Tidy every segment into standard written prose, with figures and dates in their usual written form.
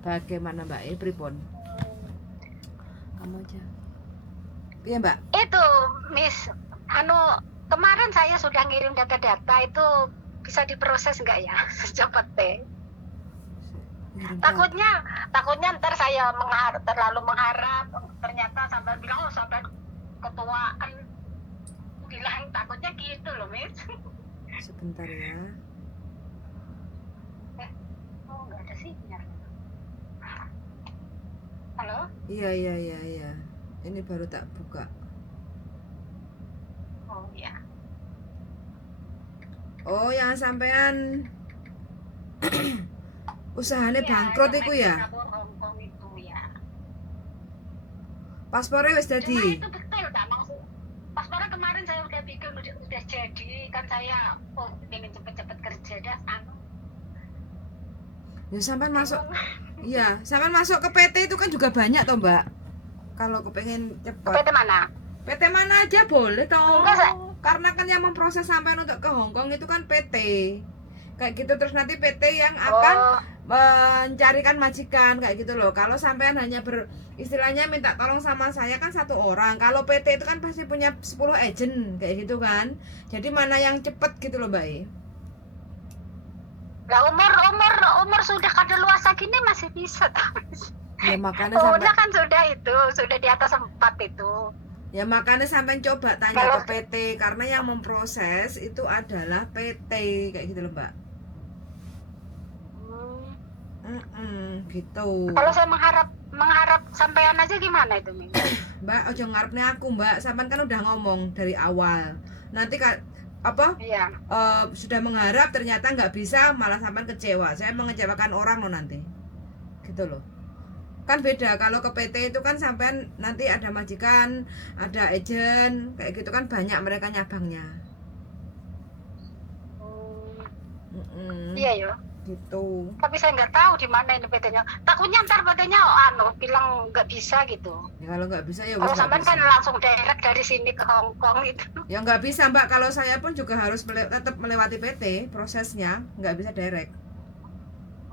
Bagaimana Mbak Pripun? Kamu aja. Iya Mbak. Itu Miss, kemarin saya sudah ngirim data-data itu bisa diproses nggak ya secepatnya? Takutnya ntar saya terlalu mengharap, ternyata sampai bilang sampai ketuaan bilang, takutnya gitu loh Miss. Sebentar ya. Nggak ada sinyal. Halo? Iya. Ini baru tak buka. Oh iya. Oh, yang sampean usahanya bangkrut itu ya? Paspornya wis Cuma dadi. itu betul tak maksud. Paspornya kemarin saya udah bikin, udah jadi kan, saya ingin cepet-cepet kerja dah. Ya sampean masuk. Iya, sampean masuk ke PT itu kan juga banyak toh, Mbak. Kalau kepengen cepat. PT mana? PT mana aja boleh toh. Enggak, karena kan yang memproses sampean untuk ke Hong Kong itu kan PT. Kayak gitu, terus nanti PT yang akan mencarikan majikan kayak gitu loh. Kalau sampean hanya istilahnya minta tolong sama saya kan satu orang. Kalau PT itu kan pasti punya 10 agent kayak gitu kan. Jadi mana yang cepet gitu loh, Mbak. Lah umur sudah kadaluarsa gini masih bisa. Ya makanya sampai kan sudah di atas 4 itu. Ya makanya sampai coba tanya ke PT, karena yang memproses itu adalah PT kayak gitu loh, Mbak. Gitu. Kalau saya mengharap sampean aja gimana itu, Min? Mbak, ojo ngarepnya aku, Mbak. Sampean kan udah ngomong dari awal. Nanti Iya. Sudah mengharap ternyata nggak bisa, malah sampean kecewa. Saya mengecewakan orang loh nanti. Gitu loh. Kan beda kalau ke PT itu kan sampean nanti ada majikan, ada agent, kayak gitu kan banyak mereka nyabangnya. Iya ya. Gitu. Tapi saya nggak tahu di mana ini PT-nya. Takutnya ntar PT-nya bilang nggak bisa gitu. Ya kalau nggak bisa ya. Kalau sampean kan langsung direct dari sini ke Hong Kong itu. Ya nggak bisa, Mbak. Kalau saya pun juga harus tetap melewati PT prosesnya, nggak bisa direct.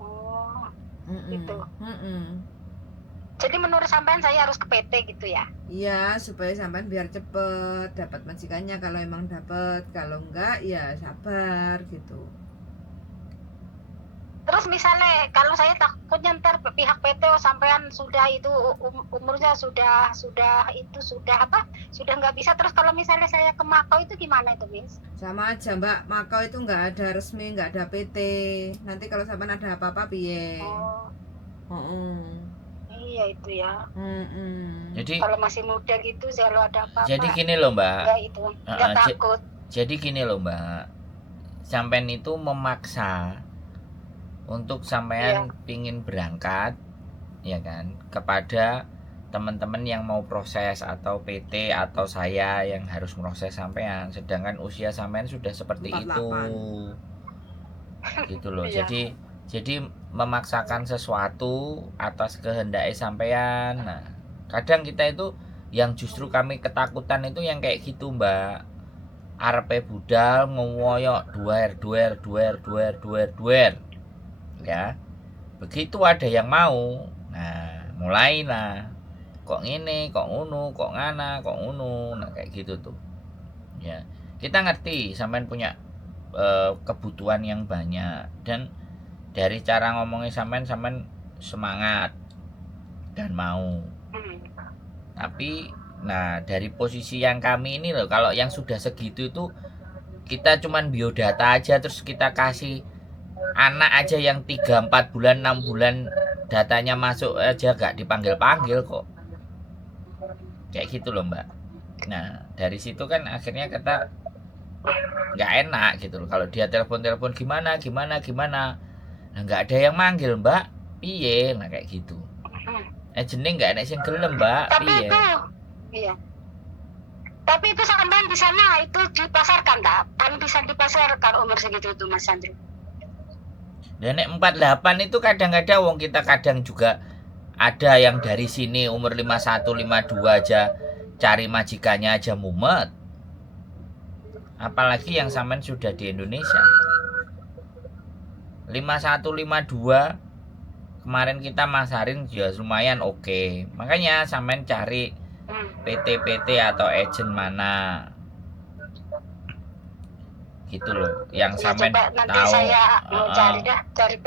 Oh, gitu. Jadi menurut sampean saya harus ke PT gitu ya? Iya, supaya sampean biar cepet dapat majikannya. Kalau emang dapat, kalau enggak ya sabar gitu. Terus misalnya kalau saya takutnya ntar pihak PT sampean sudah itu umurnya sudah nggak bisa. Terus kalau misalnya saya ke Macau itu gimana itu, Miss? Sama aja, Mbak. Macau itu nggak ada resmi, nggak ada PT. Nanti kalau sampean ada apa-apa piye? Iya itu ya. Jadi kalau masih muda gitu selalu ada apa-apa. Jadi gini loh, Mbak. Ya itu. Nggak takut. Jadi gini loh, Mbak. Sampean itu memaksa untuk sampean pingin berangkat, ya kan, kepada teman-teman yang mau proses atau PT atau saya yang harus proses sampean, sedangkan usia sampean sudah seperti 48. itu, gitu loh. Jadi memaksakan sesuatu atas kehendak sampean. Nah, kadang kita itu yang justru kami ketakutan itu yang kayak gitu, Mbak. Arepe budal ngowoyok duer. Ya, begitu ada yang mau, nah mulailah kok ngene, kok ngono, kok ngana, kok ngono, nah kayak gitu tuh. Ya, kita ngerti sampean punya kebutuhan yang banyak, dan dari cara ngomongnya sampean semangat dan mau. Tapi nah dari posisi yang kami ini loh, kalau yang sudah segitu itu kita cuman biodata aja, terus kita kasih anak aja yang 3-4 bulan 6 bulan datanya masuk aja gak dipanggil-panggil kok, kayak gitu loh, Mbak. Nah dari situ kan akhirnya kita gak enak gitu loh. Kalau dia telepon gimana, nah gak ada yang manggil, Mbak, piye, nah kayak gitu. Jeneng gak enak sing gelem, Mbak, piye. Tapi itu sampean di sana itu dipasarkan tak? Kan bisa dipasarkan umur segitu itu, Mas Andri. Dan 48 itu kadang-kadang wong kita kadang juga ada yang dari sini umur 51, 52 aja cari majikannya aja mumet. Apalagi yang sampean sudah di Indonesia. 51, 52 kemarin kita masarin juga lumayan oke. Makanya sampean cari PT-PT atau agent mana gitu loh yang Ya, sampean coba nanti tahu. saya mau cari dah, cari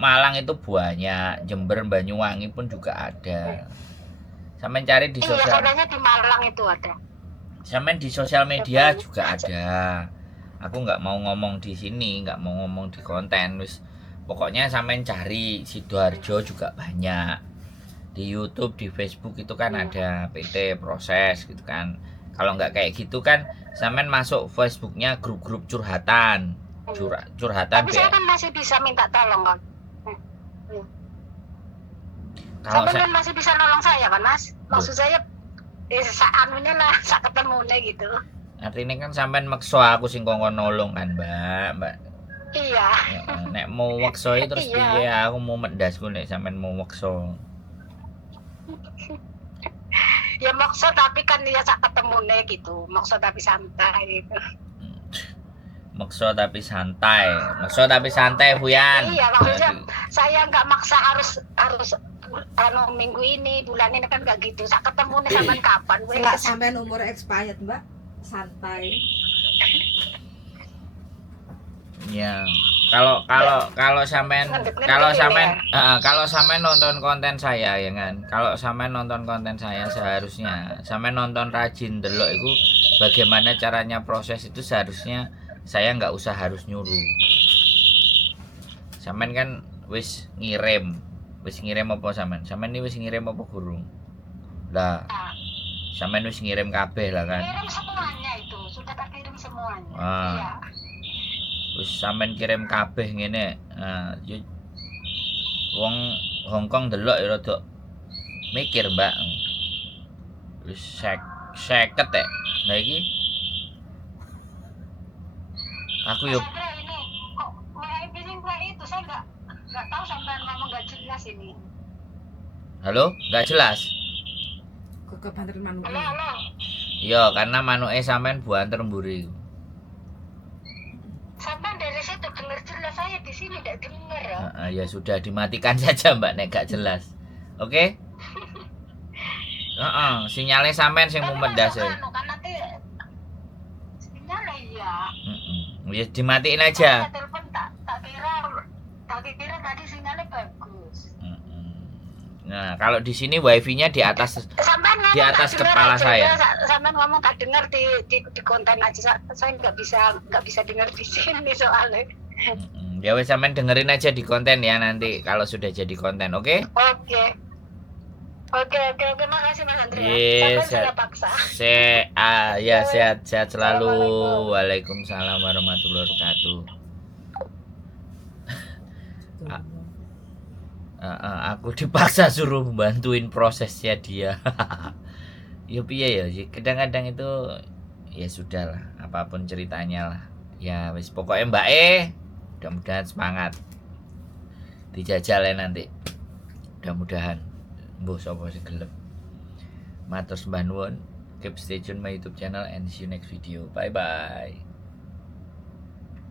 Malang itu banyak, Jember, Banyuwangi pun juga ada. Sampean cari di Iya, sosial, katanya di Malang itu ada. sampean di sosial media juga ada. Aku nggak mau ngomong di sini, nggak mau ngomong di konten, wis pokoknya sampean cari Sidoarjo juga banyak. Di YouTube, di Facebook itu kan ada PT proses gitu kan. Kalau nggak kayak gitu kan, sampean masuk Facebooknya grup-grup curhatan, curhatan Tapi saya kan masih bisa minta tolong kan. Kalau Sampai saya, kan masih bisa nolong saya kan Mas. Maksud saya anunya lah, sak ketemunya gitu. artinya kan sampean maksa aku sing kongkon nolong kan, Mbak. Iya. Ya, nek mau maksa terus Iya. piye aku mau mendasku nek sampean mau maksa. Ya maksa tapi kan dia sak ketemunya gitu. Maksa tapi santai gitu. Maksa tapi santai, Fuyan. Iya, maksudnya saya nggak maksa harus minggu ini, bulan ini kan nggak gitu. Sak ketemunya sampai kapan? Enggak sampai umur expired, Mbak. Santai. Ya, kalau sampean nonton konten saya ya kan. Kalau sampean nonton konten saya seharusnya sampean nonton rajin delok itu bagaimana caranya proses itu seharusnya saya nggak usah harus nyuruh. Sampean kan wis ngirim apa sampean? Sampean ini wis ngirim apa gurung? Lah, sampean wis ngirim kabeh lah kan. Kirim semuanya itu, sudah tak kirim semuanya. Ah. Iya. Wis sampean kirim kabeh ngene. Nah, wong Hongkong delok ya rada mikir, Mbak. Wis 50 ya. Nah iki aku yuk. Mas Andre, ini kok ini itu saya nggak tahu sampai ngomong nggak jelas ini. Halo, nggak jelas. Kok kebanterin manuke. Halo. Iya, karena manuke sampean buanter mburi. Sampai dari situ dengar jelas, saya di sini tidak dengar ya. Ya sudah dimatikan saja, Mbak, nek gak jelas. Oke? Sinyalnya sampean sing mumendas e. Kan nanti sinyalnya iya. Ya dimatiin aja. Saya telepon tak kira tadi sinyalnya bagus. Nah, kalau di sini wifi-nya di atas di atas kepala saya. Sampai ngomong tak dengar di konten aja. Saya nggak bisa dengar di sini soalnya. Ya wes sampean dengerin aja di konten ya nanti kalau sudah jadi konten, oke? Oke, makasih Mas Andre. Yes, Sampai saya paksa. Sehat selalu. Waalaikumsalam warahmatullahi wabarakatuh. Aku dipaksa suruh bantuin prosesnya dia. Ya piye ya, kadang-kadang itu ya sudahlah, apapun ceritanya lah. Ya wis pokoknya Mbak mudah-mudahan semangat. Dijajal ya nanti. Mudah-mudahan mbuh sapa sing gelem. Matur sembah nuwun. Keep stay tune my YouTube channel and see you next video. Bye bye.